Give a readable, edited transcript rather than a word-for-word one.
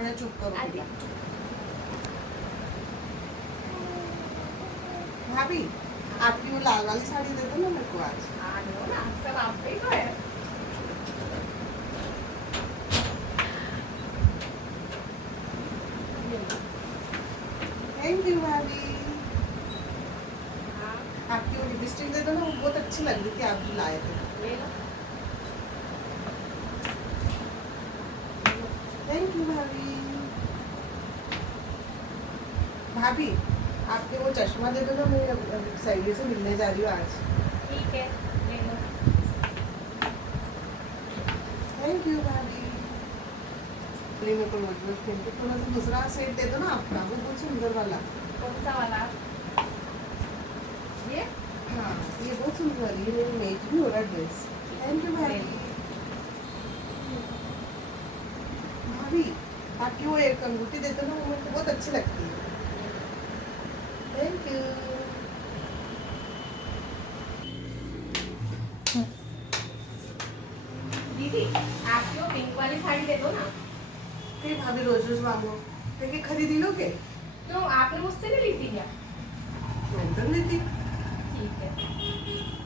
थोड़ा चुप करो बेटा। भाभी आपकी वो लाल वाली साड़ी दे दो ना मेरे को आज। हाँ लो ना, सब आप पे ही तो है। ये लो। थैंक यू भाभी। हाँ आपकी वो लिपस्टिक दे दो ना, वो बहुत अच्छी लग रही थी आप जो लाए थे। ले लो। थैंक यू भाभी। भाभी आपके वो चश्मा दे दो ना, मैं सहेली से मिलने जा रही हूँ आज। ठीक है ले लो। थैंक यू भाभी। मेरे को रोज रोज पहन के थोड़ा सा दूसरा सेट दे दो ना आपका, वो बहुत सुंदर वाला। कौन सा वाला? ये हाँ ये बहुत सुंदर है, ये मेरी मैच भी हो रहा है ड्रेस। थैंक यू भाभी। भाभी आपकी वो एक अंगूठी देते ना, वो मेरे को बहुत अच्छी लगती है। Thank you. दीदी आपकी वो पिंक वाली साड़ी दे दो ना। फिर भाभी रोज रोज मांगो, देखिए खरीदी लोगे? तो आपने मुझसे नहीं ली थी क्या? मैं तो नहीं थी। ठीक है।